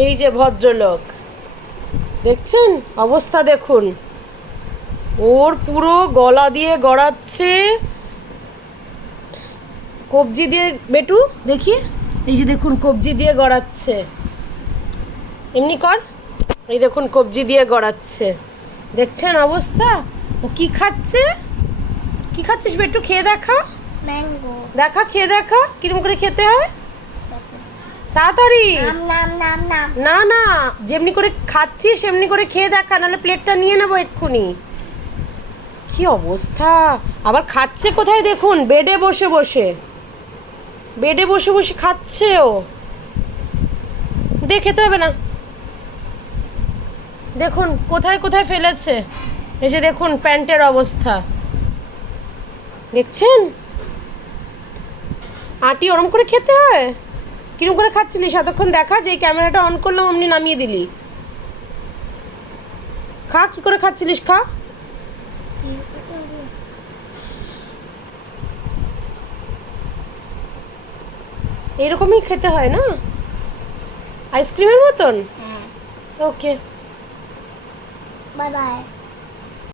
এই যে ভদ্রলোক, দেখছেন অবস্থা দেখুন, ওর পুরো গলা দিয়ে গড়াচ্ছে কবজি দিয়ে। বেটু দেখি, এই যে দেখুন কবজি দিয়ে গড়াচ্ছে, এমনি কর, এই দেখুন কবজি দিয়ে গড়াচ্ছে, দেখছেন অবস্থা। ও কি খাচ্ছে, কি খাচ্ছিস বেটু, খেয়ে দেখা, ম্যাঙ্গো দেখা খেয়ে দেখা কিরম করে খেতে হয় তাড়াতাড়ি। নাম নাম নাম নাম না না, যেমনি করে খাচ্ছিস সেমনি করে খেয়ে দেখা, নাহলে প্লেটটা নিয়ে নেবো এক্ষুনি। কি অবস্থা, আবার খাচ্ছে কোথায় দেখুন, বেডে বসে বসে, বেডে বসে বসে খাচ্ছে ও। দে, খেতে হবে না, দেখুন কোথায় কোথায় ফেলেছে, এই যে দেখুন প্যান্টের অবস্থা দেখছেন। আটি ওরম করে খেতে হয়, কিরম করে খাচ্ছিলিস এতক্ষণ, দেখা যে ক্যামেরাটা অন করলাম অমনি নামিয়ে দিলি। খা, কি করে খাচ্ছিলিস, খা। এরকমই খেতে হয় না, আইসক্রিমের মতন। হ্যাঁ ওকে। Bye bye.